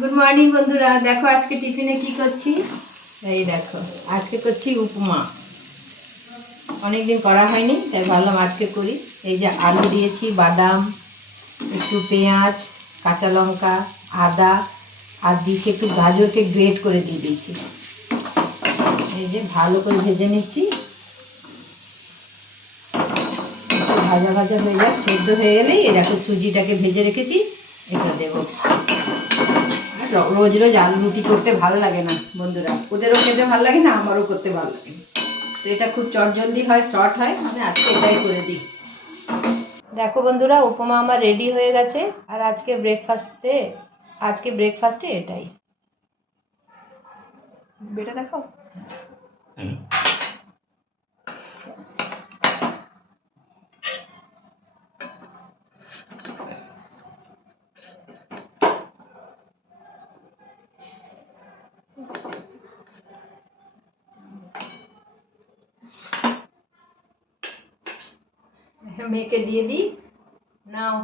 Good morning বন্ধুরা, দেখো আজকে টিফিনে কি করছি। এই দেখো আজকে করছি উপমা। অনেকদিন করা হয়নি তাই ভাবলাম আজকে করি। এই যে আলু দিয়েছি, বাদাম, একটু পেঁয়াজ, কাঁচা লঙ্কা, আদা আর দিয়েছি একটু গাজরকে গ্রেট করে দিয়ে দিয়েছি। এই যে ভালো করে ভেজে নিচ্ছি, একটু ভাজা ভাজা হয়ে যাক, সেদ্ধ হয়ে গেলেই এই দেখো সুজিটাকে ভেজে রেখেছি, এটা দেবো। রোজ রোজ আলু রুটি করতে ভালো লাগে না বন্ধুরা, ওদেরও খেতে ভালো লাগে না, আমারও করতে ভালো লাগে না। তো এটা খুব চটজলদি হয়, শর্ট হয়, মানে আজকে এটাই করে দিই। দেখো বন্ধুরা, উপমা আমার রেডি হয়ে গেছে। আর আজকে ব্রেকফাস্টে এটাই। বেটা দেখো, মেয়েকে দিয়ে দিই, নাও।